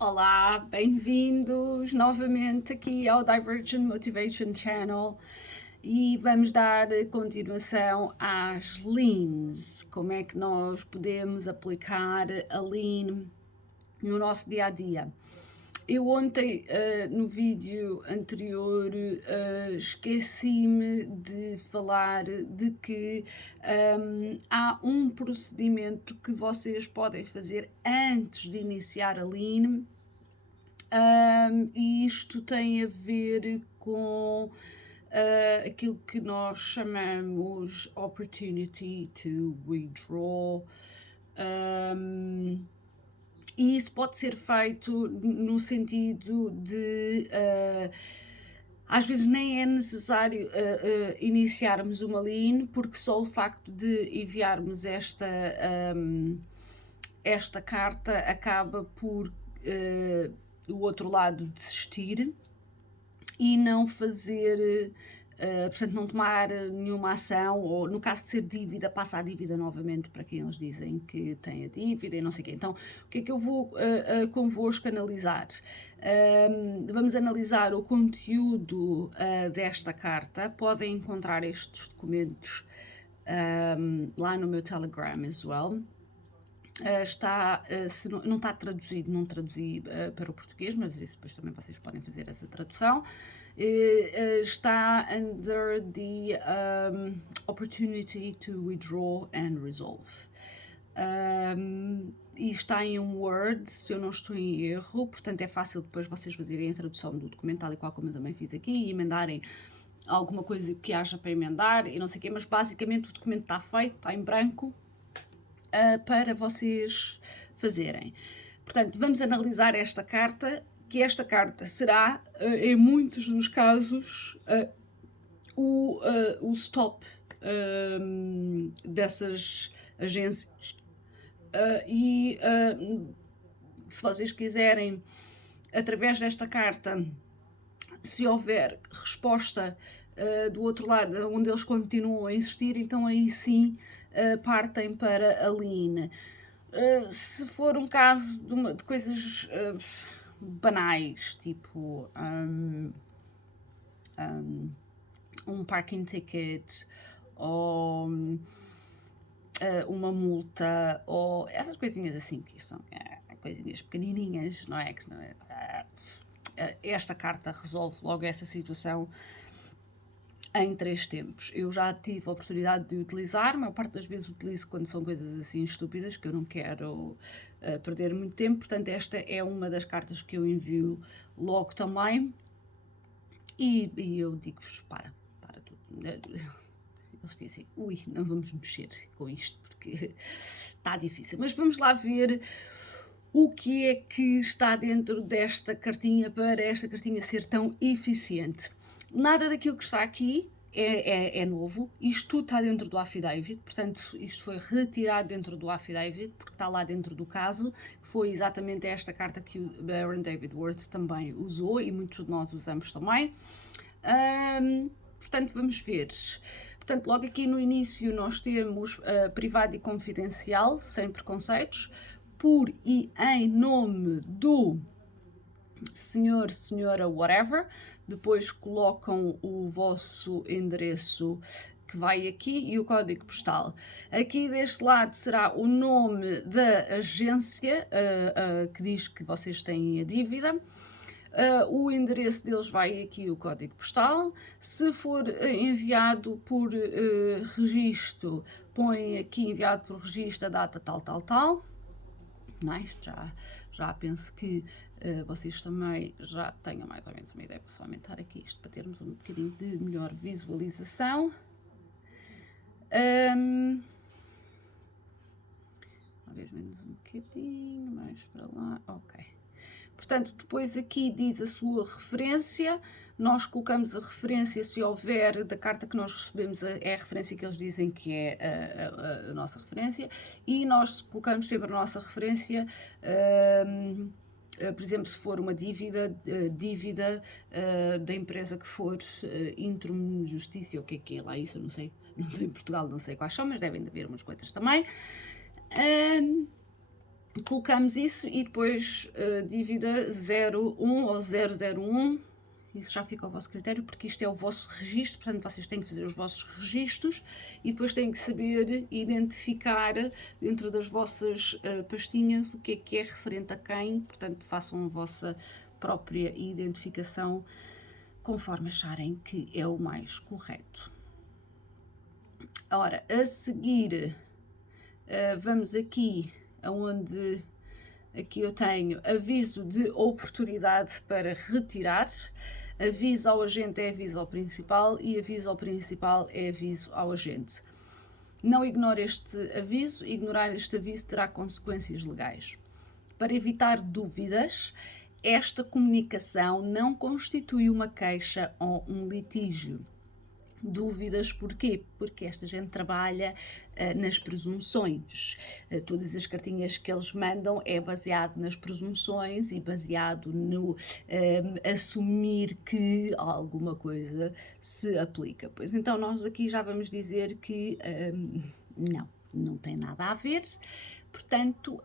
Olá, bem-vindos novamente aqui ao Divergent Motivation Channel e vamos dar continuação às Leans. Como é que nós podemos aplicar a Lean no nosso dia a dia? Eu ontem, no vídeo anterior, esqueci-me de falar de que há um procedimento que vocês podem fazer antes de iniciar a Lean, e isto tem a ver com aquilo que nós chamamos Opportunity to Withdraw. E isso pode ser feito no sentido de às vezes nem é necessário iniciarmos uma Lean, porque só o facto de enviarmos esta carta acaba por o outro lado desistir e não fazer, portanto, não tomar nenhuma ação, ou no caso de ser dívida, passa a dívida novamente para quem eles dizem que tem a dívida e não sei o quê. Então, o que é que eu vou convosco analisar? Vamos analisar o conteúdo desta carta. Podem encontrar estes documentos lá no meu Telegram as well. Está, se não está traduzido, não traduzi para o português, mas isso depois também vocês podem fazer essa tradução. Está under the opportunity to withdraw and resolve. E está em Word, se eu não estou em erro, portanto é fácil depois vocês fazerem a tradução do documento, tal e qual como eu também fiz aqui, e emendarem alguma coisa que haja para emendar e não sei o quê, mas basicamente o documento está feito, está em branco, para vocês fazerem. Portanto, vamos analisar esta carta, que esta carta será, em muitos dos casos, o stop dessas agências. Se vocês quiserem, através desta carta, se houver resposta do outro lado, onde eles continuam a insistir, então aí sim partem para a Lean. Se for um caso de coisas banais, tipo um parking ticket ou uma multa, ou essas coisinhas assim, que são coisinhas pequenininhas, não é? Que não é esta carta resolve logo essa situação em 3 tempos. Eu já tive a oportunidade de utilizar, a maior parte das vezes utilizo quando são coisas assim estúpidas, que eu não quero perder muito tempo, portanto esta é uma das cartas que eu envio logo também, e eu digo-vos, para tudo. Eles dizem, ui, não vamos mexer com isto, porque está difícil. Mas vamos lá ver o que é que está dentro desta cartinha para esta cartinha ser tão eficiente. Nada daquilo que está aqui é novo, isto tudo está dentro do affidavit, portanto isto foi retirado dentro do affidavit, porque está lá dentro do caso, foi exatamente esta carta que o Baron David Worth também usou e muitos de nós usamos também. Portanto, vamos ver. Portanto, logo aqui no início nós temos privado e confidencial, sem preconceitos, por e em nome do senhor, senhora, whatever. Depois colocam o vosso endereço que vai aqui e o código postal. Aqui deste lado será o nome da agência que diz que vocês têm a dívida. O endereço deles vai aqui, o código postal. Se for enviado por registro, põe aqui enviado por registro a data tal. Nice, já penso que vocês também já tenham mais ou menos uma ideia. Vou só aumentar aqui isto para termos um bocadinho de melhor visualização. Talvez menos um bocadinho, mais para lá, ok. Portanto, depois aqui diz a sua referência, nós colocamos a referência, se houver, da carta que nós recebemos, é a referência que eles dizem que é a nossa referência, e nós colocamos sempre a nossa referência, por exemplo, se for uma dívida da empresa que for, Intrum Justiça, o que é lá isso, eu não sei, não estou em Portugal, não sei quais são, mas devem haver umas coisas também. colocamos isso e depois dívida 01 ou 001, isso já fica ao vosso critério, porque isto é o vosso registro, portanto vocês têm que fazer os vossos registros e depois têm que saber identificar dentro das vossas pastinhas o que é referente a quem, portanto façam a vossa própria identificação conforme acharem que é o mais correto. Ora, a seguir vamos aqui aonde aqui eu tenho aviso de oportunidade para retirar, aviso ao agente é aviso ao principal e aviso ao principal é aviso ao agente. Não ignore este aviso, ignorar este aviso terá consequências legais. Para evitar dúvidas, esta comunicação não constitui uma queixa ou um litígio. Dúvidas porquê? Porque esta gente trabalha nas presunções. Todas as cartinhas que eles mandam é baseado nas presunções e baseado no assumir que alguma coisa se aplica. Pois então nós aqui já vamos dizer que não tem nada a ver. Portanto,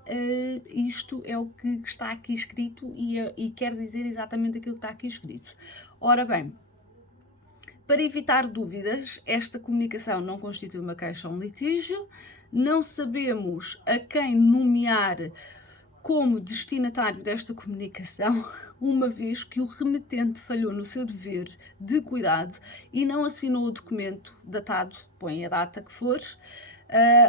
isto é o que está aqui escrito e quer dizer exatamente aquilo que está aqui escrito. Ora bem, para evitar dúvidas, esta comunicação não constitui uma queixa ou um litígio, não sabemos a quem nomear como destinatário desta comunicação, uma vez que o remetente falhou no seu dever de cuidado e não assinou o documento datado, põe a data que for.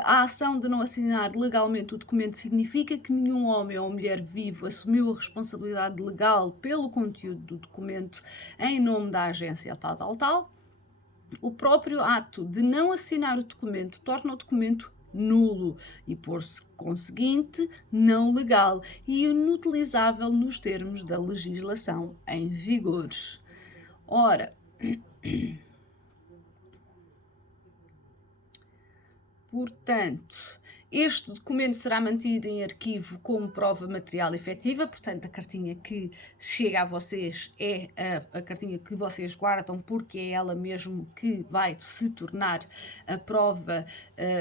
A ação de não assinar legalmente o documento significa que nenhum homem ou mulher vivo assumiu a responsabilidade legal pelo conteúdo do documento em nome da agência tal. O próprio ato de não assinar o documento torna o documento nulo e, por conseguinte, não legal e inutilizável nos termos da legislação em vigor. Ora, portanto, este documento será mantido em arquivo como prova material efetiva, portanto a cartinha que chega a vocês é a cartinha que vocês guardam, porque é ela mesmo que vai se tornar a prova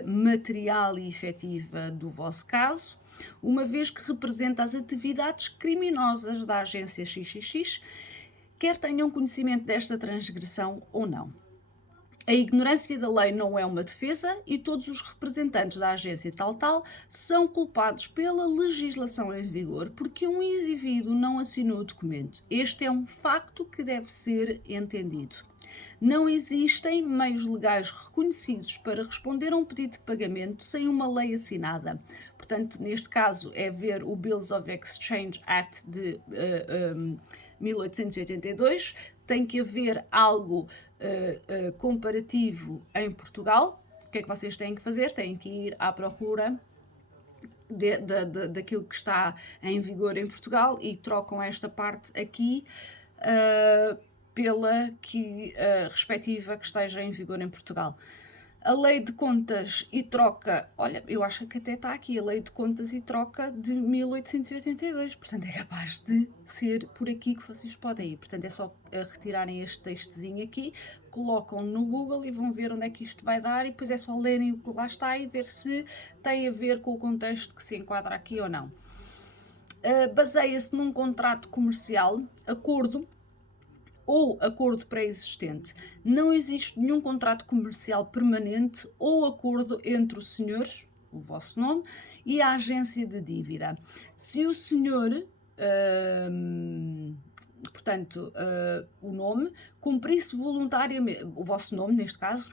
material e efetiva do vosso caso, uma vez que representa as atividades criminosas da agência XXX, quer tenham conhecimento desta transgressão ou não. A ignorância da lei não é uma defesa e todos os representantes da agência tal são culpados pela legislação em vigor porque um indivíduo não assinou o documento. Este é um facto que deve ser entendido. Não existem meios legais reconhecidos para responder a um pedido de pagamento sem uma lei assinada. Portanto, neste caso é ver o Bills of Exchange Act de 1882, tem que haver algo comparativo em Portugal. O que é que vocês têm que fazer? Têm que ir à procura daquilo que está em vigor em Portugal e trocam esta parte aqui pela respectiva que esteja em vigor em Portugal. A lei de contas e troca, olha, eu acho que até está aqui, a lei de contas e troca de 1882, portanto é capaz de ser por aqui que vocês podem ir. Portanto é só retirarem este textozinho aqui, colocam no Google e vão ver onde é que isto vai dar e depois é só lerem o que lá está e ver se tem a ver com o contexto que se enquadra aqui ou não. Baseia-se num contrato comercial, acordo ou acordo pré-existente. Não existe nenhum contrato comercial permanente ou acordo entre o senhor, o vosso nome, e a agência de dívida. Se o senhor, o nome, cumprisse voluntariamente, o vosso nome neste caso,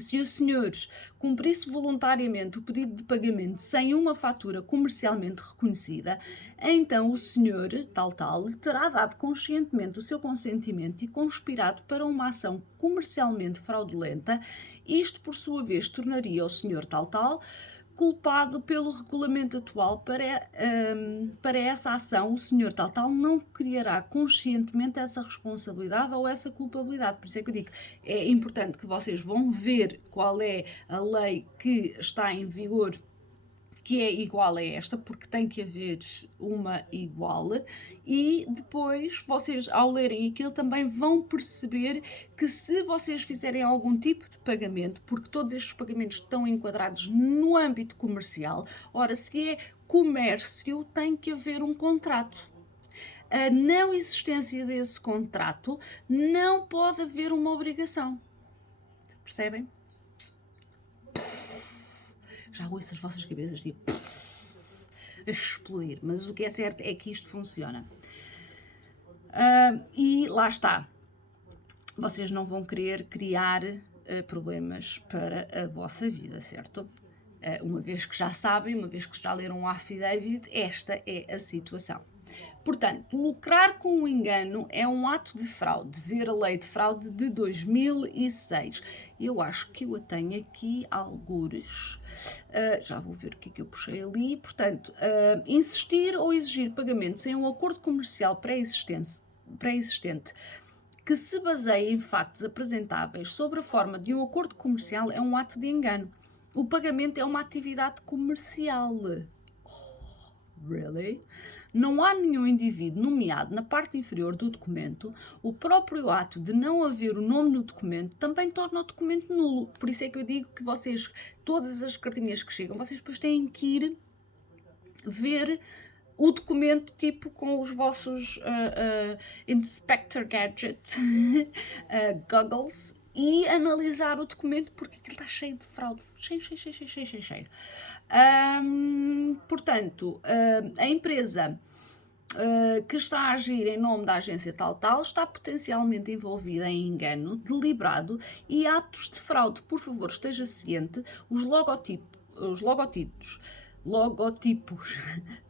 se o senhor cumprisse voluntariamente o pedido de pagamento sem uma fatura comercialmente reconhecida, então o senhor, terá dado conscientemente o seu consentimento e conspirado para uma ação comercialmente fraudulenta. Isto, por sua vez, tornaria o senhor culpado pelo regulamento atual. Para essa ação, o senhor não criará conscientemente essa responsabilidade ou essa culpabilidade. Por isso é que eu digo, é importante que vocês vão ver qual é a lei que está em vigor, que é igual a esta, porque tem que haver uma igual, e depois vocês, ao lerem aquilo, também vão perceber que se vocês fizerem algum tipo de pagamento, porque todos estes pagamentos estão enquadrados no âmbito comercial, ora, se é comércio tem que haver um contrato. A não existência desse contrato não pode haver uma obrigação. Percebem? Já ouço as vossas cabeças tipo a explodir, mas o que é certo é que isto funciona. E lá está. Vocês não vão querer criar problemas para a vossa vida, certo? Uma vez que já sabem, uma vez que já leram o affidavit, esta é a situação. Portanto, lucrar com o engano é um ato de fraude. Ver a lei de fraude de 2006. Eu acho que eu a tenho aqui algures. Já vou ver o que é que eu puxei ali. Portanto, insistir ou exigir pagamento sem um acordo comercial pré-existente que se baseie em factos apresentáveis sobre a forma de um acordo comercial é um ato de engano. O pagamento é uma atividade comercial. Really? Não há nenhum indivíduo nomeado na parte inferior do documento. O próprio ato de não haver o nome no documento também torna o documento nulo. Por isso é que eu digo que vocês, todas as cartinhas que chegam, vocês depois têm que ir ver o documento tipo com os vossos Inspector Gadget goggles e analisar o documento porque aquilo está cheio de fraude. Cheio. Portanto, a empresa que está a agir em nome da agência tal está potencialmente envolvida em engano deliberado e atos de fraude. Por favor, esteja ciente, os logotipos,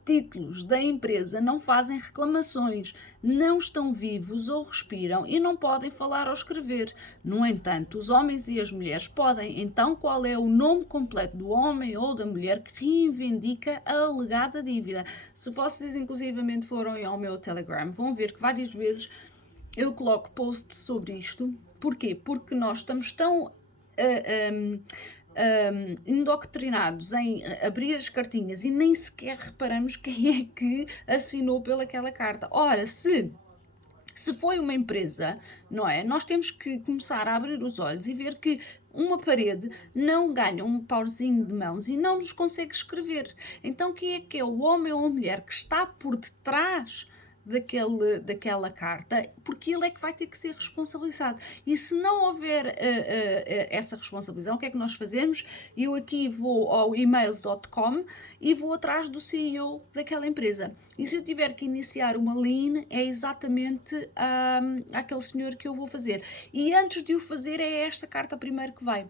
títulos da empresa não fazem reclamações, não estão vivos ou respiram e não podem falar ou escrever. No entanto, os homens e as mulheres podem. Então, qual é o nome completo do homem ou da mulher que reivindica a alegada dívida? Se vocês inclusivamente forem ao meu Telegram, vão ver que várias vezes eu coloco posts sobre isto. Porquê? Porque nós estamos tão indoctrinados em abrir as cartinhas e nem sequer reparamos quem é que assinou pelaquela carta. Ora, se foi uma empresa, não é? Nós temos que começar a abrir os olhos e ver que uma parede não ganha um pauzinho de mãos e não nos consegue escrever. Então quem é que é o homem ou a mulher que está por detrás daquela carta, porque ele é que vai ter que ser responsabilizado. E se não houver essa responsabilização, o que é que nós fazemos? Eu aqui vou ao emails.com e vou atrás do CEO daquela empresa. E se eu tiver que iniciar uma lien, é exatamente aquele senhor que eu vou fazer. E antes de o fazer, é esta carta primeiro que vai,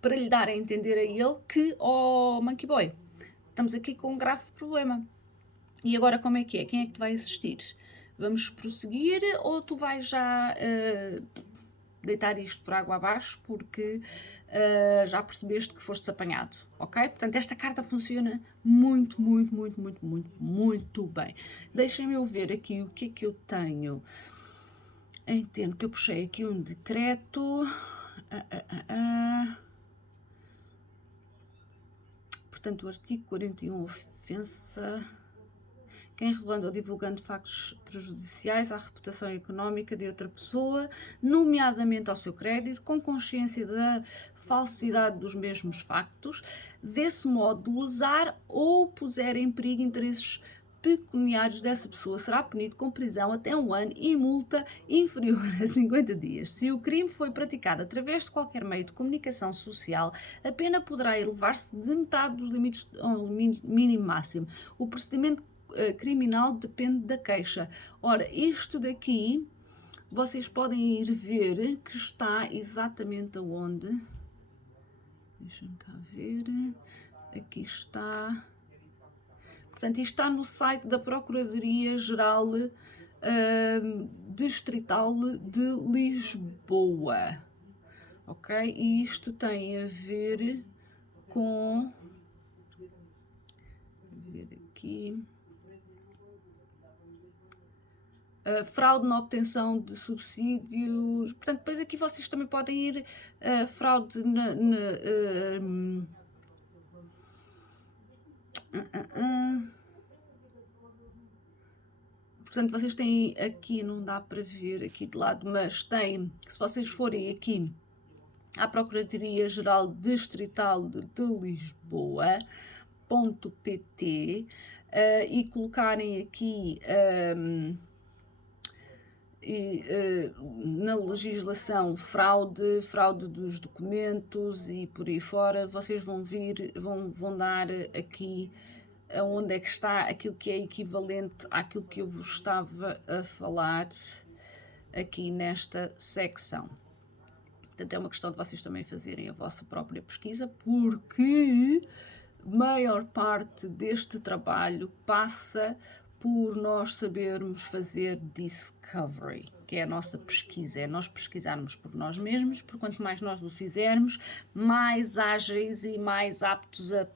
para lhe dar a entender a ele que, Monkey Boy, estamos aqui com um grave problema. E agora como é que é? Quem é que te vai assistir? Vamos prosseguir ou tu vais já deitar isto por água abaixo porque já percebeste que foste apanhado, ok? Portanto, esta carta funciona muito bem. Deixem-me eu ver aqui o que é que eu tenho. Entendo que eu puxei aqui um decreto. Portanto, o artigo 41, ofensa... Quem revelando ou divulgando factos prejudiciais à reputação económica de outra pessoa, nomeadamente ao seu crédito, com consciência da falsidade dos mesmos factos, desse modo lesar ou puser em perigo interesses pecuniários dessa pessoa, será punido com prisão até 1 ano e multa inferior a 50 dias. Se o crime foi praticado através de qualquer meio de comunicação social, a pena poderá elevar-se de metade dos limites ao mínimo máximo. O procedimento criminal depende da queixa. Ora, isto daqui, vocês podem ir ver que está exatamente aonde. Deixa-me cá ver. Aqui está. Portanto, isto está no site da Procuradoria-Geral Distrital de Lisboa. Ok? E isto tem a ver com... Vou ver aqui... fraude na obtenção de subsídios. Portanto, depois aqui vocês também podem ir fraude portanto, vocês têm aqui, não dá para ver aqui de lado, mas tem, se vocês forem aqui à Procuradoria-Geral Distrital de Lisboa, fraude.pt e colocarem aqui na legislação fraude dos documentos e por aí fora, vocês vão dar aqui onde é que está aquilo que é equivalente àquilo que eu vos estava a falar aqui nesta secção. Portanto, é uma questão de vocês também fazerem a vossa própria pesquisa, porque a maior parte deste trabalho passa por nós sabermos fazer discovery, que é a nossa pesquisa, é nós pesquisarmos por nós mesmos, porque quanto mais nós o fizermos, mais ágeis e mais aptos a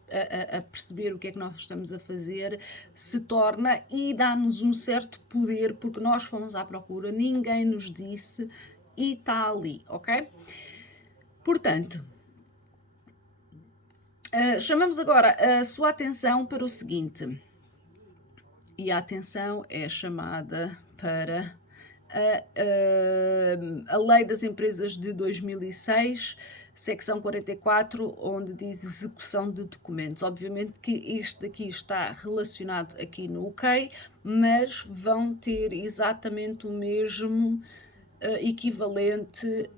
perceber o que é que nós estamos a fazer se torna, e dá-nos um certo poder, porque nós fomos à procura, ninguém nos disse e está ali, ok? Portanto, chamamos agora a sua atenção para o seguinte, e a atenção é chamada para a Lei das Empresas de 2006, secção 44, onde diz execução de documentos. Obviamente que este daqui está relacionado aqui no UK, mas vão ter exatamente o mesmo equivalente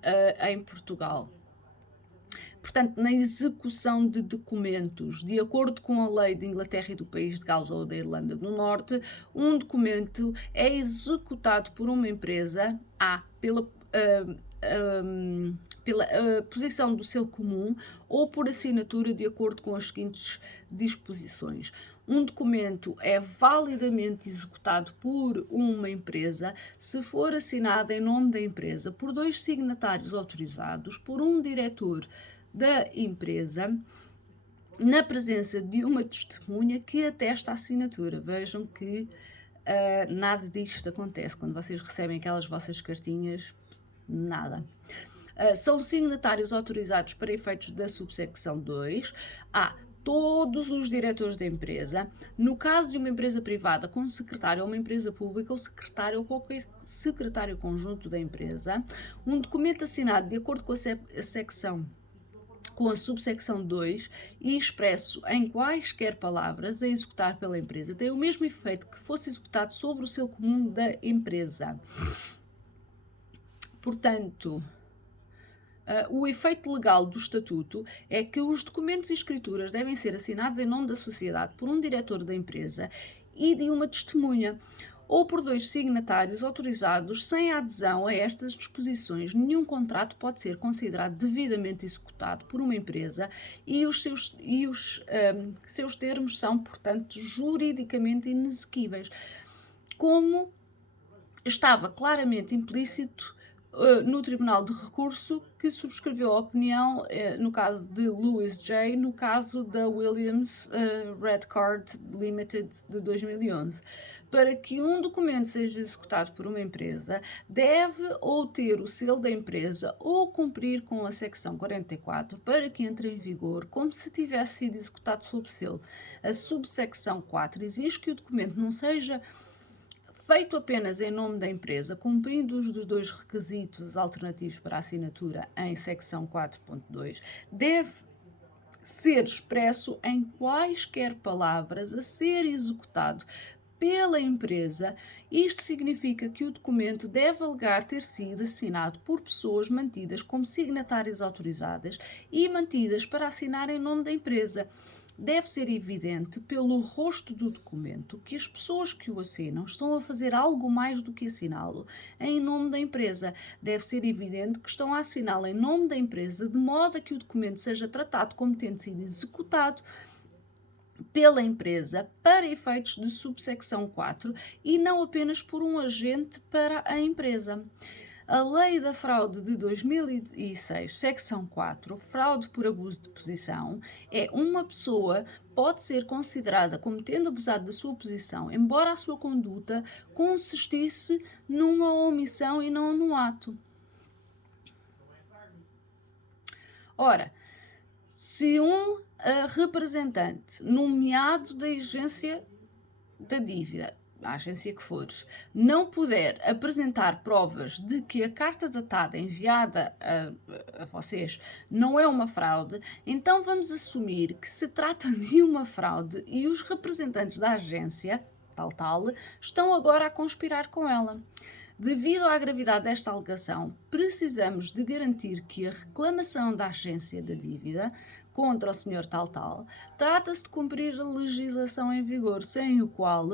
em Portugal. Portanto, na execução de documentos, de acordo com a lei de Inglaterra e do País de Gales ou da Irlanda do Norte, um documento é executado por uma empresa pela posição do selo comum ou por assinatura de acordo com as seguintes disposições. Um documento é validamente executado por uma empresa se for assinado em nome da empresa por 2 signatários autorizados, por um diretor da empresa, na presença de uma testemunha que atesta a assinatura. Vejam que nada disto acontece. Quando vocês recebem aquelas vossas cartinhas, nada. São signatários autorizados para efeitos da subsecção 2. Todos os diretores da empresa, no caso de uma empresa privada com secretário ou uma empresa pública, o secretário ou qualquer secretário conjunto da empresa, um documento assinado de acordo com a subsecção 2 e expresso em quaisquer palavras a executar pela empresa tem o mesmo efeito que fosse executado sobre o selo comum da empresa. Portanto, o efeito legal do estatuto é que os documentos e escrituras devem ser assinados em nome da sociedade por um diretor da empresa e de uma testemunha, ou por 2 signatários autorizados. Sem a adesão a estas disposições, nenhum contrato pode ser considerado devidamente executado por uma empresa e os seus termos são, portanto, juridicamente inexequíveis, como estava claramente implícito no Tribunal de Recurso, que subscreveu a opinião no caso de Lewis J., no caso da Williams Redcard Limited de 2011. Para que um documento seja executado por uma empresa, deve ou ter o selo da empresa ou cumprir com a secção 44 para que entre em vigor como se tivesse sido executado sob selo. A subsecção 4 exige que o documento não seja feito apenas em nome da empresa, cumprindo os 2 requisitos alternativos para a assinatura em secção 4.2, deve ser expresso em quaisquer palavras a ser executado pela empresa. Isto significa que o documento deve alegar ter sido assinado por pessoas mantidas como signatárias autorizadas e mantidas para assinar em nome da empresa. Deve ser evidente pelo rosto do documento que as pessoas que o assinam estão a fazer algo mais do que assiná-lo em nome da empresa. Deve ser evidente que estão a assiná-lo em nome da empresa, de modo a que o documento seja tratado como tendo sido executado pela empresa para efeitos de subsecção 4 e não apenas por um agente para a empresa. A Lei da Fraude de 2006, secção 4, fraude por abuso de posição, é uma pessoa pode ser considerada como tendo abusado da sua posição, embora a sua conduta consistisse numa omissão e não num ato. Ora, se um representante nomeado da agência da dívida a agência que fores, não puder apresentar provas de que a carta datada enviada a vocês não é uma fraude, então vamos assumir que se trata de uma fraude e os representantes da agência, tal, estão agora a conspirar com ela. Devido à gravidade desta alegação, precisamos de garantir que a reclamação da agência da dívida contra o Sr. tal, trata-se de cumprir a legislação em vigor, sem o qual,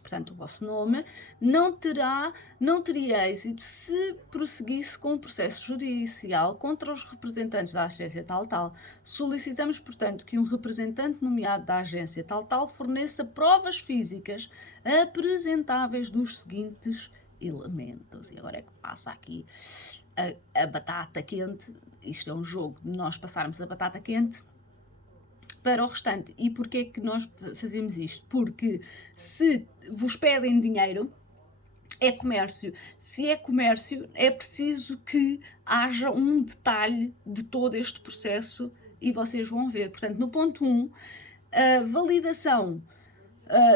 portanto, o vosso nome, não teria êxito se prosseguisse com o processo judicial contra os representantes da agência tal. Solicitamos, portanto, que um representante nomeado da agência tal forneça provas físicas apresentáveis dos seguintes elementos. E agora é que passa aqui a batata quente. Isto é um jogo de nós passarmos a batata quente para o restante. E porquê é que nós fazemos isto? Porque se vos pedem dinheiro, é comércio. Se é comércio, é preciso que haja um detalhe de todo este processo e vocês vão ver. Portanto, no ponto 1, a validação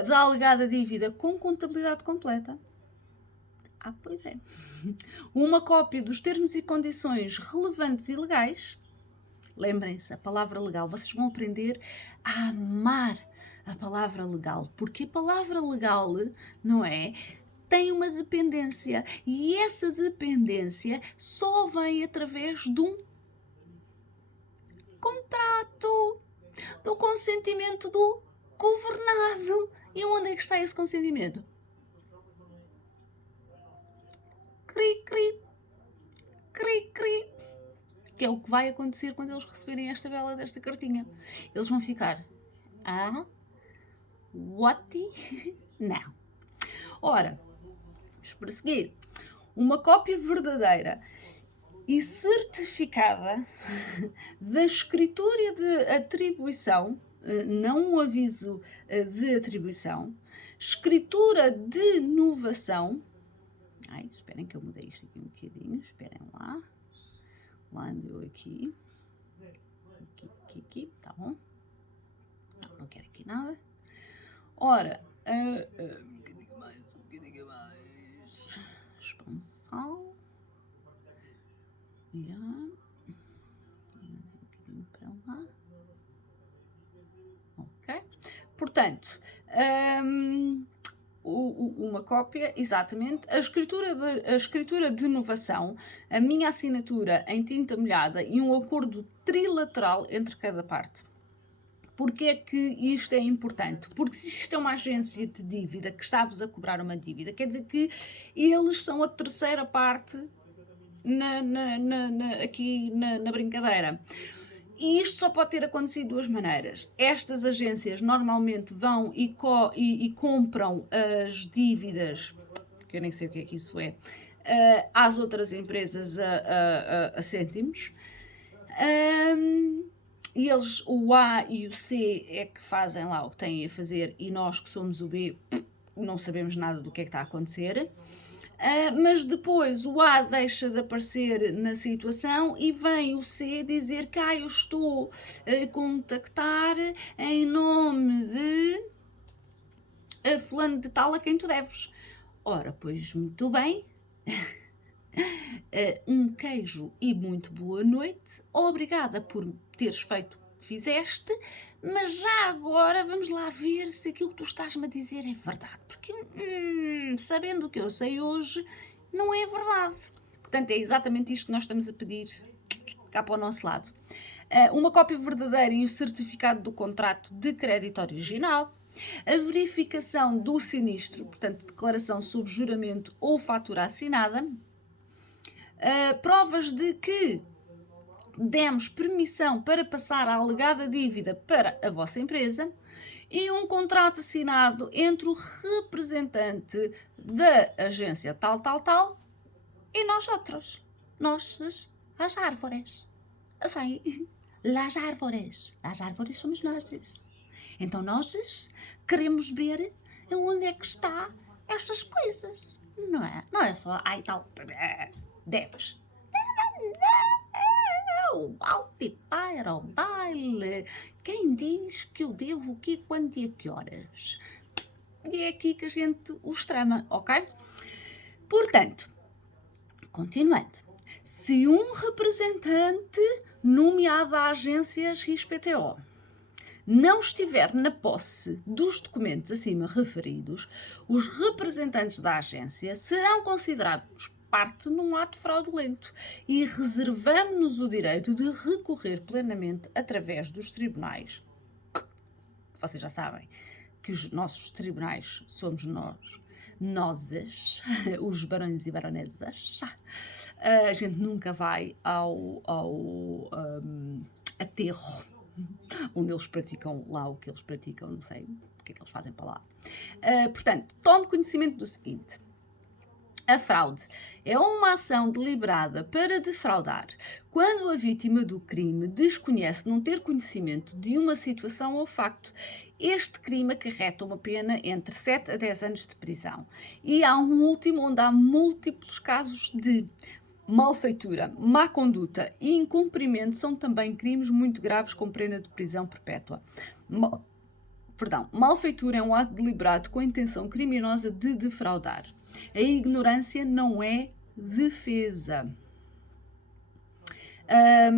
da alegada dívida com contabilidade completa. Pois é. Uma cópia dos termos e condições relevantes e legais. Lembrem-se, a palavra legal, vocês vão aprender a amar a palavra legal, porque a palavra legal, não é? Tem uma dependência e essa dependência só vem através de um contrato, do consentimento do governado. E onde é que está esse consentimento? Cri, cri, cri, cri. Que é o que vai acontecer quando eles receberem esta bela desta cartinha. Eles vão ficar, what? Não. Ora, vamos prosseguir. Uma cópia verdadeira e certificada da escritura de atribuição, não um aviso de atribuição, escritura de novação. Esperem que eu mudei isto aqui um bocadinho, esperem lá. Lá ando eu aqui, tá bom? Não quero aqui nada. Ora, um bocadinho mais. Expansão. Mais um bocadinho para lá. Ok? Portanto, uma cópia, exatamente, a escritura de inovação, a minha assinatura em tinta molhada e um acordo trilateral entre cada parte. Porquê é que isto é importante? Porque se isto é uma agência de dívida que está-vos a cobrar uma dívida, quer dizer que eles são a terceira parte aqui na brincadeira. E isto só pode ter acontecido de duas maneiras. Estas agências normalmente vão e compram as dívidas, que eu nem sei o que é que isso é, às outras empresas a cêntimos. E eles, o A e o C, é que fazem lá o que têm a fazer e nós que somos o B não sabemos nada do que é que está a acontecer. Mas depois o A deixa de aparecer na situação e vem o C dizer que eu estou a contactar em nome de fulano de tal a quem tu deves. Ora, pois muito bem, um queijo e muito boa noite, obrigada por teres feito o que fizeste, mas já agora vamos lá ver se aquilo que tu estás-me a dizer é verdade, porque sabendo o que eu sei hoje, não é verdade. Portanto, é exatamente isto que nós estamos a pedir cá para o nosso lado. Uma cópia verdadeira e o certificado do contrato de crédito original, a verificação do sinistro, portanto, declaração sob juramento ou fatura assinada, provas de que demos permissão para passar a alegada dívida para a vossa empresa e um contrato assinado entre o representante da agência tal e nós outros. Nós, as árvores. Assim, as árvores. As árvores somos nós. Então nós queremos ver onde é que está estas coisas. Não é? Não é só, tal, deves. Não, alto e para o baile. Quem diz que eu devo o quê, quando e a que horas? e é aqui que a gente os trama, ok? Portanto, continuando, se um representante nomeado à agência XPTO não estiver na posse dos documentos acima referidos, os representantes da agência serão considerados parte num ato fraudulento e reservamos-nos o direito de recorrer plenamente através dos tribunais. Vocês já sabem que os nossos tribunais somos nós, os barões e baronesas. A gente nunca vai ao aterro, onde eles praticam lá o que eles praticam, não sei o que é que eles fazem para lá. Portanto, tome conhecimento do seguinte. A fraude é uma ação deliberada para defraudar, quando a vítima do crime desconhece não ter conhecimento de uma situação ou facto. Este crime acarreta uma pena entre 7 a 10 anos de prisão. E há um último onde há múltiplos casos de malfeitura, má conduta e incumprimento são também crimes muito graves com pena de prisão perpétua. Malfeitura é um ato deliberado com a intenção criminosa de defraudar. A ignorância não é defesa. A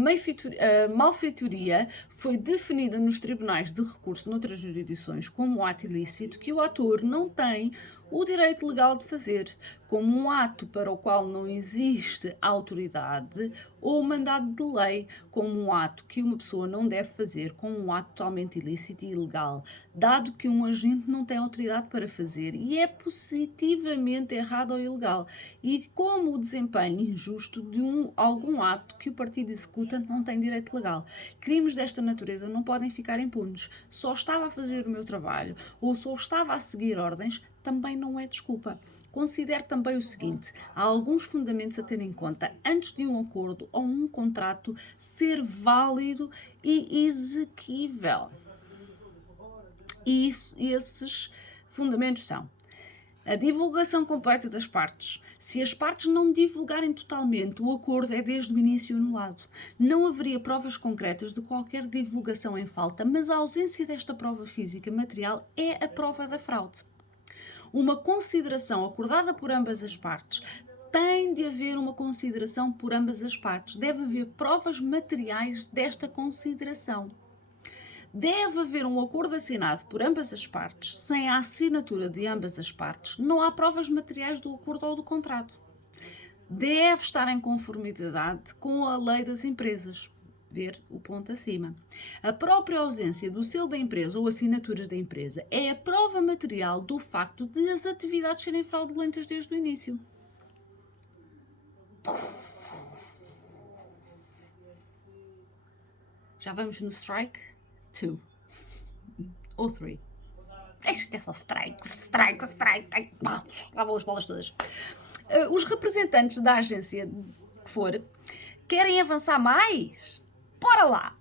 malfeitoria foi definida nos tribunais de recurso noutras jurisdições como um ato ilícito que o ator não tem o direito legal de fazer, como um ato para o qual não existe autoridade ou mandado de lei, como um ato que uma pessoa não deve fazer, como um ato totalmente ilícito e ilegal, dado que um agente não tem autoridade para fazer e é positivamente errado ou ilegal, e como o desempenho injusto de algum ato que o partido executa não tem direito legal. Crimes desta natureza não podem ficar impunes. Só estava a fazer o meu trabalho ou só estava a seguir ordens também não é desculpa. Considere também o seguinte: há alguns fundamentos a ter em conta antes de um acordo ou um contrato ser válido e exequível. E esses fundamentos são a divulgação completa das partes. Se as partes não divulgarem totalmente, o acordo é desde o início anulado. Não haveria provas concretas de qualquer divulgação em falta, mas a ausência desta prova física material é a prova da fraude. Uma consideração acordada por ambas as partes. Tem de haver uma consideração por ambas as partes. Deve haver provas materiais desta consideração. Deve haver um acordo assinado por ambas as partes. Sem a assinatura de ambas as partes, não há provas materiais do acordo ou do contrato. Deve estar em conformidade com a lei das empresas. Ver o ponto acima. A própria ausência do selo da empresa ou assinaturas da empresa é a prova material do facto de as atividades serem fraudulentas desde o início. Já vamos no strike 2 ou 3. Isto é só strike. Lá vão as bolas todas. Os representantes da agência que for querem avançar mais? Bora lá!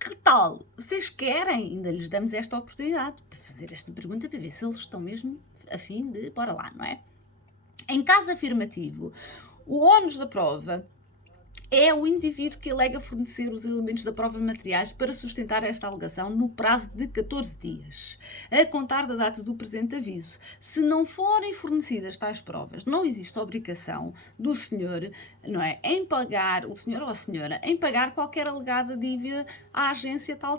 Que tal? Vocês querem? Ainda lhes damos esta oportunidade para fazer esta pergunta para ver se eles estão mesmo a fim de bora lá, não é? Em caso afirmativo, o ónus da prova é o indivíduo que alega fornecer os elementos da prova materiais para sustentar esta alegação no prazo de 14 dias, a contar da data do presente aviso. Se não forem fornecidas tais provas, não existe obrigação do senhor, não é, em pagar, o senhor ou a senhora, em pagar qualquer alegada dívida à agência tal.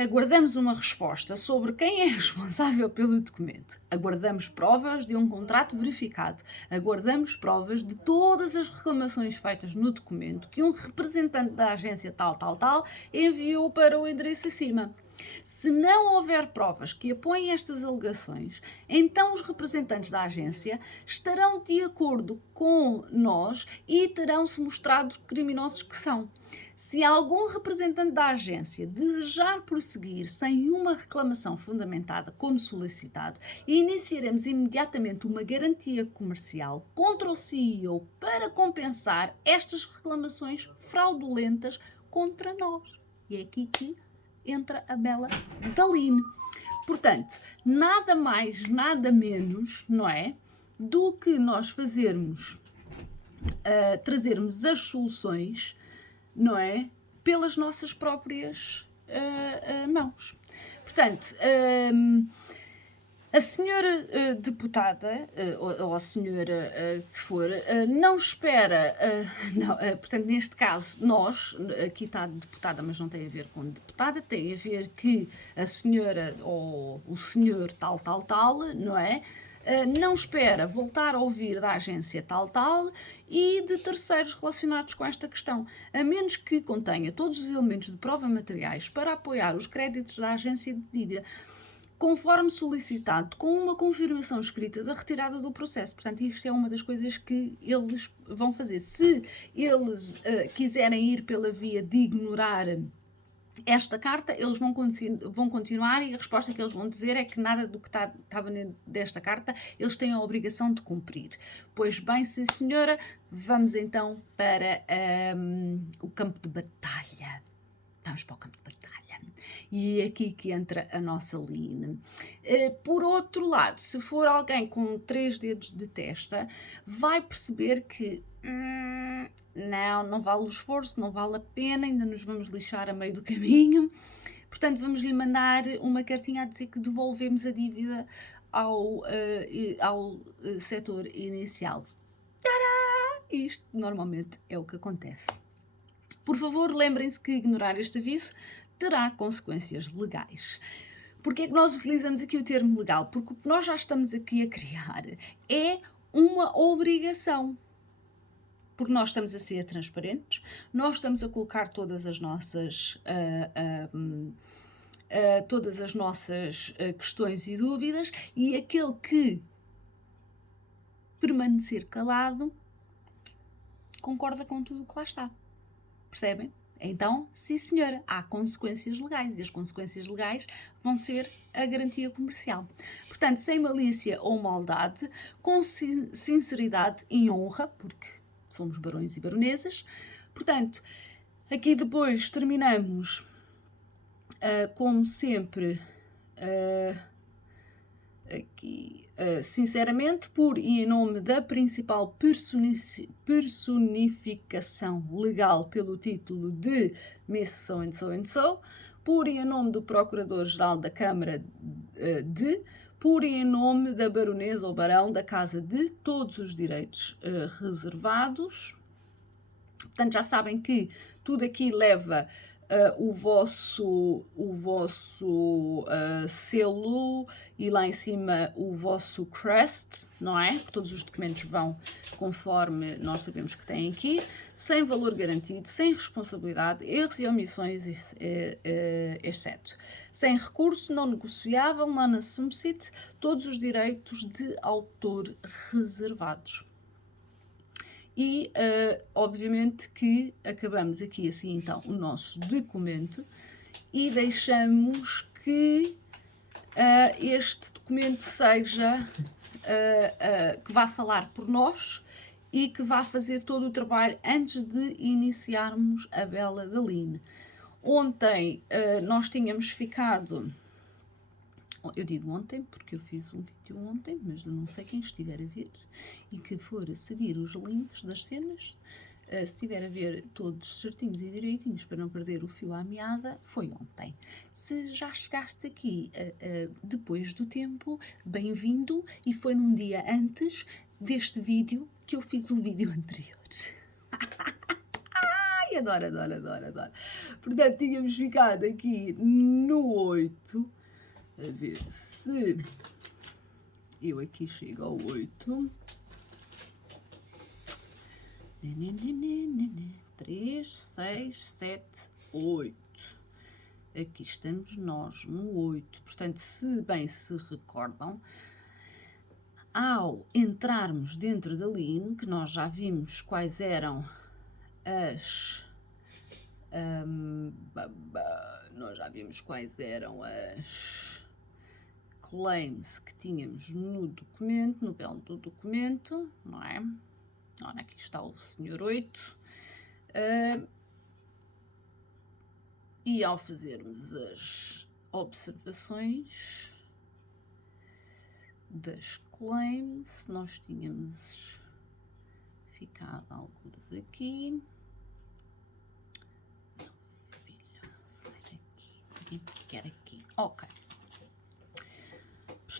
Aguardamos uma resposta sobre quem é responsável pelo documento. Aguardamos provas de um contrato verificado. Aguardamos provas de todas as reclamações feitas no documento que um representante da agência tal enviou para o endereço acima. Se não houver provas que apoiem estas alegações, então os representantes da agência estarão de acordo com nós e terão-se mostrado criminosos que são. Se algum representante da agência desejar prosseguir sem uma reclamação fundamentada como solicitado, iniciaremos imediatamente uma garantia comercial contra o CEO para compensar estas reclamações fraudulentas contra nós. E é aqui que entra a bela Daline. Portanto, nada mais, nada menos, não é, do que nós trazermos as soluções, não é, pelas nossas próprias mãos. Portanto, A senhora deputada, ou a senhora que for, não espera, não, portanto, neste caso, nós, aqui está deputada, mas não tem a ver com deputada, tem a ver que a senhora ou o senhor tal, tal, tal, não é? Não espera voltar a ouvir da agência tal, tal e de terceiros relacionados com esta questão, a menos que contenha todos os elementos de prova materiais para apoiar os créditos da agência de dívida, conforme solicitado, com uma confirmação escrita da retirada do processo. Portanto, isto é uma das coisas que eles vão fazer. Se eles quiserem ir pela via de ignorar esta carta, eles vão continuar e a resposta que eles vão dizer é que nada do que estava desta carta eles têm a obrigação de cumprir. Pois bem, sim senhora, vamos então para o campo de batalha. Vamos para o campo de batalha. E é aqui que entra a nossa Line. Por outro lado, se for alguém com 3 dedos de testa, vai perceber que não vale o esforço, não vale a pena, ainda nos vamos lixar a meio do caminho. Portanto, vamos lhe mandar uma cartinha a dizer que devolvemos a dívida ao setor inicial. Tadá! Isto normalmente é o que acontece. Por favor, lembrem-se que ignorar este aviso terá consequências legais. Porquê é que nós utilizamos aqui o termo legal? Porque o que nós já estamos aqui a criar é uma obrigação. Porque nós estamos a ser transparentes, nós estamos a colocar todas as nossas questões e dúvidas, e aquele que permanecer calado concorda com tudo o que lá está. Percebem? Então, sim senhora, há consequências legais e as consequências legais vão ser a garantia comercial. Portanto, sem malícia ou maldade, com sinceridade e honra, porque somos barões e baronesas. Portanto, aqui depois terminamos, como sempre, aqui, sinceramente, por e em nome da principal personificação legal pelo título de Miss So and So and So, por e em nome do Procurador-Geral da Câmara por e em nome da baronesa ou barão da Casa de todos os direitos reservados. Portanto, já sabem que tudo aqui leva o vosso selo e lá em cima o vosso crest, não é? Todos os documentos vão conforme nós sabemos que têm aqui, sem valor garantido, sem responsabilidade, erros e omissões, exceto. Sem recurso, não negociável, non-assumpsit, todos os direitos de autor reservados. E, obviamente, que acabamos aqui assim, então, o nosso documento e deixamos que este documento seja, que vá falar por nós e que vá fazer todo o trabalho antes de iniciarmos a Bela da Line. Ontem nós tínhamos ficado... Eu digo ontem porque eu fiz um vídeo ontem, mas eu não sei quem estiver a ver e que for a seguir os links das cenas, se estiver a ver todos certinhos e direitinhos para não perder o fio à meada, foi ontem. Se já chegaste aqui depois do tempo, bem-vindo, e foi num dia antes deste vídeo que eu fiz o vídeo anterior. Ai, adoro, adoro, adoro, adoro. Portanto, tínhamos ficado aqui no 8... A ver se eu aqui chego ao 8. 3, 6, 7, 8. Aqui estamos nós no 8. Portanto, se bem se recordam, ao entrarmos dentro da Line, que nós já vimos quais eram as... nós já vimos quais eram as claims que tínhamos no documento, no belo do documento, não é? Ora, aqui está o senhor 8. E ao fazermos as observações das claims, nós tínhamos ficado alguns aqui. Não, filho, sai daqui. Ninguém quer aqui. Ok.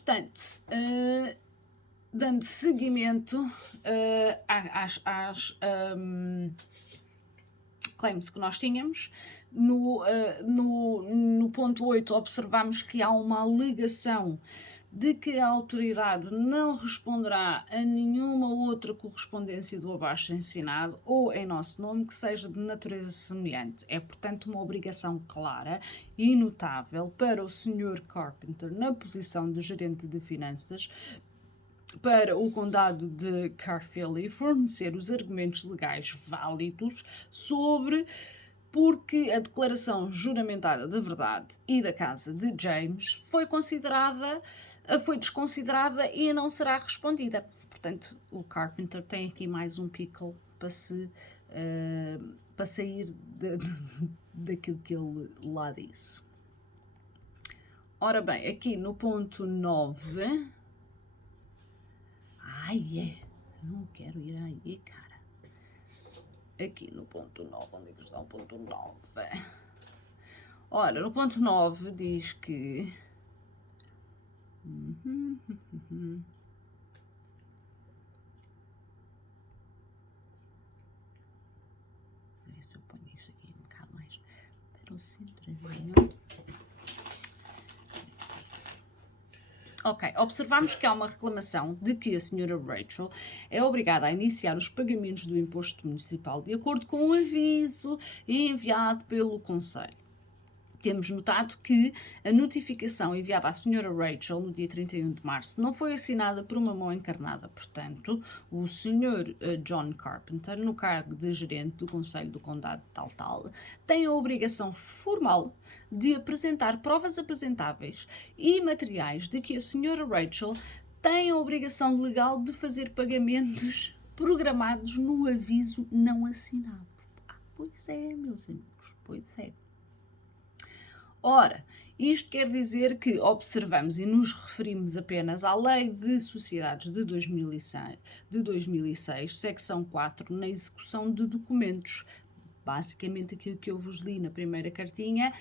Portanto, dando seguimento às claims que nós tínhamos, no ponto 8 observamos que há uma alegação de que a autoridade não responderá a nenhuma outra correspondência do abaixo ensinado ou em nosso nome que seja de natureza semelhante. É, portanto, uma obrigação clara e notável para o Sr. Carpenter, na posição de gerente de finanças, para o condado de Caerphilly fornecer os argumentos legais válidos sobre porque a declaração juramentada da verdade e da casa de James foi desconsiderada e não será respondida. Portanto, o Carpenter tem aqui mais um pickle para sair daquilo que ele lá disse. Ora bem, aqui no ponto 9... não quero ir aí, cara. Aqui no ponto 9, onde é que está o ponto 9? Ora, no ponto 9 diz que... ver se eu ponho isso aqui um bocado mais para o centradinho. Ok, observamos que há uma reclamação de que a Sra. Rachel é obrigada a iniciar os pagamentos do imposto municipal de acordo com o aviso enviado pelo Conselho. Temos notado que a notificação enviada à Sra. Rachel no dia 31 de março não foi assinada por uma mão encarnada. Portanto, o Sr. John Carpenter, no cargo de gerente do Conselho do Condado tal, tem a obrigação formal de apresentar provas apresentáveis e materiais de que a Sra. Rachel tem a obrigação legal de fazer pagamentos programados no aviso não assinado. Pois é, meus amigos, pois é. Ora, isto quer dizer que observamos e nos referimos apenas à Lei de Sociedades de 2006, secção 4, na execução de documentos. Basicamente aquilo que eu vos li na primeira cartinha,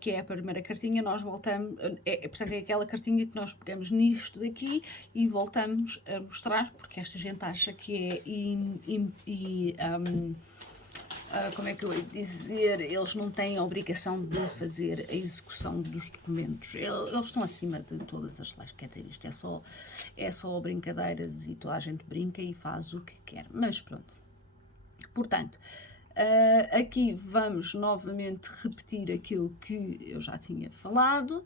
que é a primeira cartinha, nós voltamos, portanto é aquela cartinha que nós pegamos nisto daqui e voltamos a mostrar, porque esta gente acha que é como é que eu ia dizer, eles não têm a obrigação de fazer a execução dos documentos. Eles estão acima de todas as leis, quer dizer, isto é só brincadeiras e toda a gente brinca e faz o que quer. Mas pronto. Portanto, aqui vamos novamente repetir aquilo que eu já tinha falado.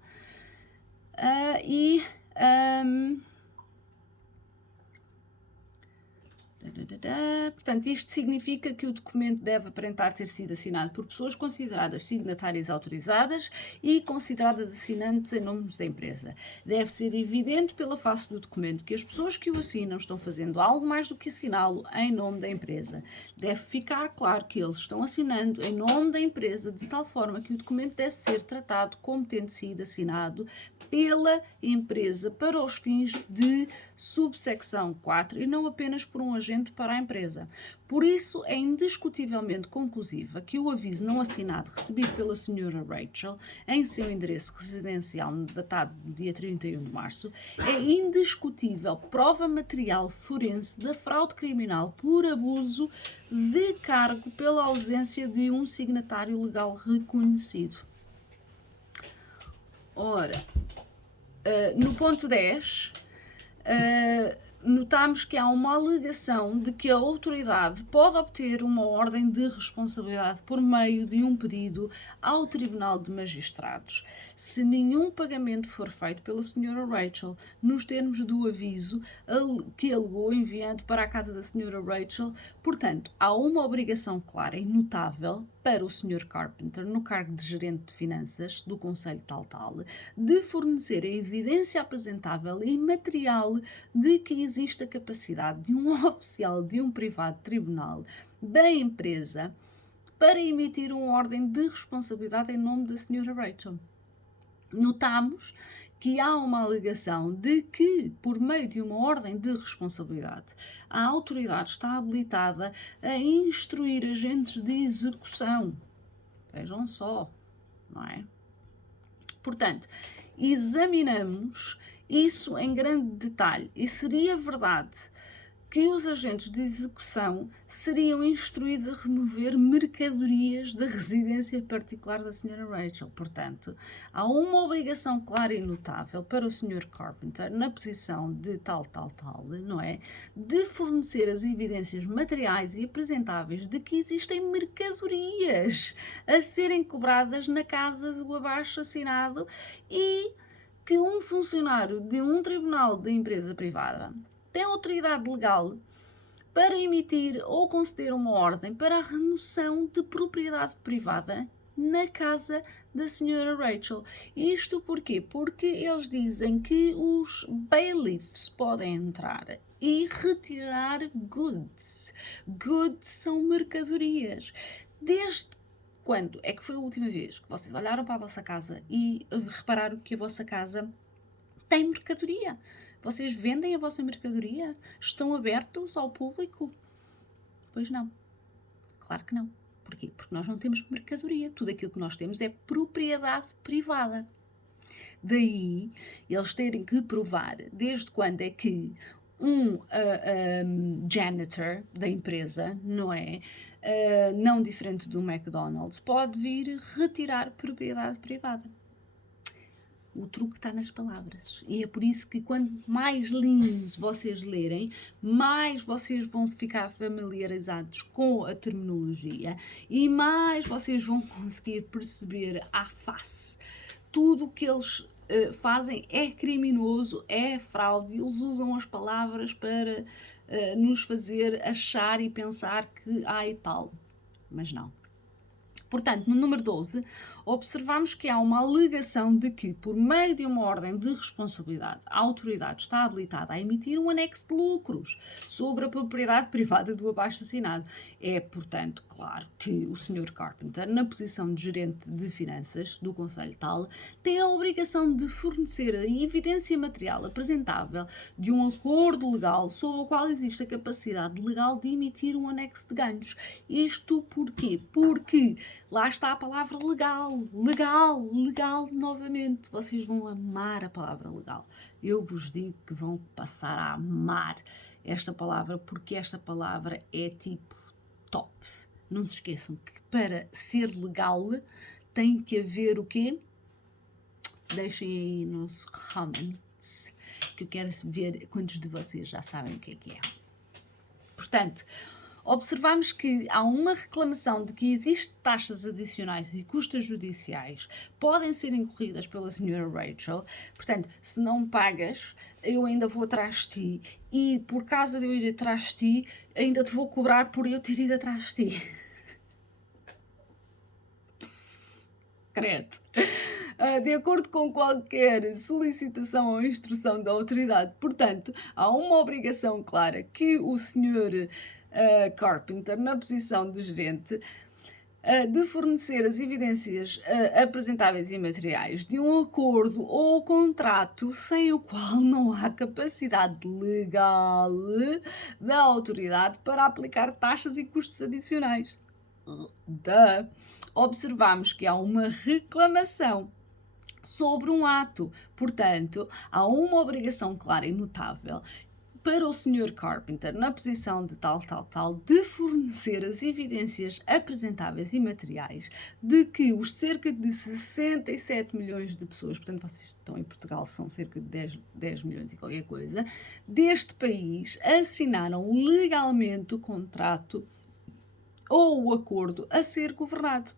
Portanto, isto significa que o documento deve aparentar ter sido assinado por pessoas consideradas signatárias autorizadas e consideradas assinantes em nome da empresa. Deve ser evidente pela face do documento que as pessoas que o assinam estão fazendo algo mais do que assiná-lo em nome da empresa. Deve ficar claro que eles estão assinando em nome da empresa de tal forma que o documento deve ser tratado como tendo sido assinado pela empresa para os fins de subsecção 4 e não apenas por um agente para a empresa. Por isso, é indiscutivelmente conclusiva que o aviso não assinado recebido pela Sra. Rachel em seu endereço residencial datado do dia 31 de março é indiscutível prova material forense da fraude criminal por abuso de cargo pela ausência de um signatário legal reconhecido. Ora, no ponto 10, notamos que há uma alegação de que a autoridade pode obter uma ordem de responsabilidade por meio de um pedido ao Tribunal de Magistrados, se nenhum pagamento for feito pela Sra. Rachel nos termos do aviso que alegou enviando para a casa da Sra. Rachel. Portanto, há uma obrigação clara e notável para o Sr. Carpenter, no cargo de gerente de finanças do Conselho tal, de fornecer a evidência apresentável e material de que existe a capacidade de um oficial de um privado tribunal da empresa para emitir uma ordem de responsabilidade em nome da Sra. Rachel. Notamos que há uma alegação de que, por meio de uma ordem de responsabilidade, a autoridade está habilitada a instruir agentes de execução. Vejam só, não é? Portanto, examinamos isso em grande detalhe. E seria verdade que os agentes de execução seriam instruídos a remover mercadorias da residência particular da Sra. Rachel. Portanto, há uma obrigação clara e notável para o Sr. Carpenter, na posição de tal, não é? De fornecer as evidências materiais e apresentáveis de que existem mercadorias a serem cobradas na casa do abaixo-assinado e que um funcionário de um tribunal de empresa privada tem autoridade legal para emitir ou conceder uma ordem para a remoção de propriedade privada na casa da Sra. Rachel. Isto porquê? Porque eles dizem que os bailiffs podem entrar e retirar goods. Goods são mercadorias. Desde quando é que foi a última vez que vocês olharam para a vossa casa e repararam que a vossa casa tem mercadoria? Vocês vendem a vossa mercadoria? Estão abertos ao público? Pois não. Claro que não. Porquê? Porque nós não temos mercadoria. Tudo aquilo que nós temos é propriedade privada. Daí, eles terem que provar desde quando é que um janitor da empresa, não é? Não diferente do McDonald's, pode vir retirar propriedade privada. O truque está nas palavras. E é por isso que quanto mais lindos vocês lerem, mais vocês vão ficar familiarizados com a terminologia e mais vocês vão conseguir perceber à face tudo o que eles fazem é criminoso, é fraude. Eles usam as palavras para nos fazer achar e pensar que há e tal. Mas não. Portanto, no número 12, observamos que há uma alegação de que, por meio de uma ordem de responsabilidade, a autoridade está habilitada a emitir um anexo de lucros sobre a propriedade privada do abaixo-assinado. É, portanto, claro que o Sr. Carpenter, na posição de gerente de finanças do Conselho Tal, tem a obrigação de fornecer a evidência material apresentável de um acordo legal sobre o qual existe a capacidade legal de emitir um anexo de ganhos. Isto porquê? Porque lá está a palavra legal, novamente. Vocês vão amar a palavra legal. Eu vos digo que vão passar a amar esta palavra, porque esta palavra é tipo top. Não se esqueçam que para ser legal tem que haver o quê? Deixem aí nos comments, que eu quero ver quantos de vocês já sabem o que é. Portanto, observamos que há uma reclamação de que existem taxas adicionais e custas judiciais podem ser incorridas pela Sra. Rachel. Portanto, se não pagas, eu ainda vou atrás de ti e por causa de eu ir atrás de ti, ainda te vou cobrar por eu ter ido atrás de ti. Credo. De acordo com qualquer solicitação ou instrução da autoridade. Portanto, há uma obrigação clara que o Sr. Carpenter, na posição de gerente, de fornecer as evidências apresentáveis e materiais de um acordo ou contrato sem o qual não há capacidade legal da autoridade para aplicar taxas e custos adicionais. Observamos que há uma reclamação sobre um ato, portanto, há uma obrigação clara e notável para o Sr. Carpenter, na posição de tal, de fornecer as evidências apresentáveis e materiais de que os cerca de 67 milhões de pessoas, portanto vocês estão em Portugal, são cerca de 10 milhões e qualquer coisa, deste país assinaram legalmente o contrato ou o acordo a ser governado.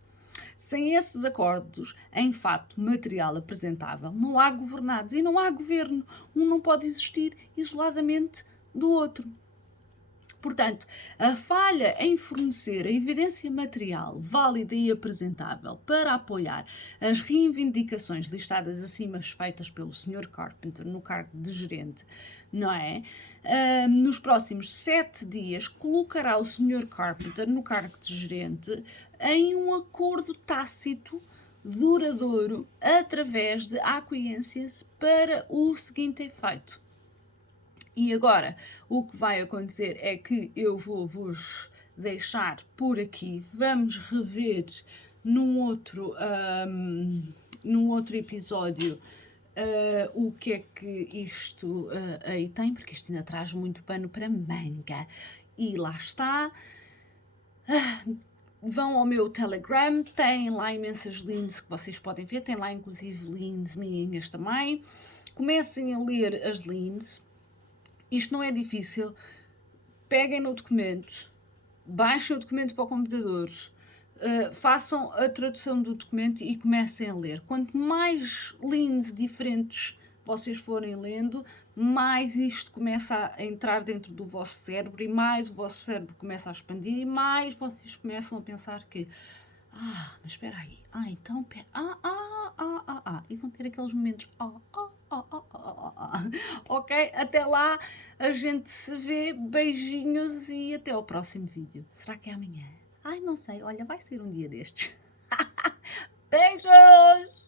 Sem esses acordos, em fato material apresentável, não há governados e não há governo. Um não pode existir isoladamente do outro. Portanto, a falha em fornecer a evidência material válida e apresentável para apoiar as reivindicações listadas acima feitas pelo Sr. Carpenter no cargo de gerente, não é? Nos próximos 7 dias colocará o Sr. Carpenter no cargo de gerente em um acordo tácito duradouro através de aquiescência para o seguinte efeito. E agora, o que vai acontecer é que eu vou vos deixar por aqui. Vamos rever num outro episódio O que é que isto aí tem, porque isto ainda traz muito pano para manga. E lá está. Vão ao meu Telegram, tem lá imensas links que vocês podem ver, tem lá inclusive links minhas também. Comecem a ler as links. Isto não é difícil. Peguem no documento, baixem o documento para o computador, façam a tradução do documento e comecem a ler. Quanto mais links diferentes vocês forem lendo, mais isto começa a entrar dentro do vosso cérebro e mais o vosso cérebro começa a expandir e mais vocês começam a pensar que mas espera aí, então, e vão ter aqueles momentos, ok? Até lá, a gente se vê, beijinhos e até ao próximo vídeo. Será que é amanhã? Não sei, olha, vai ser um dia destes. Beijos!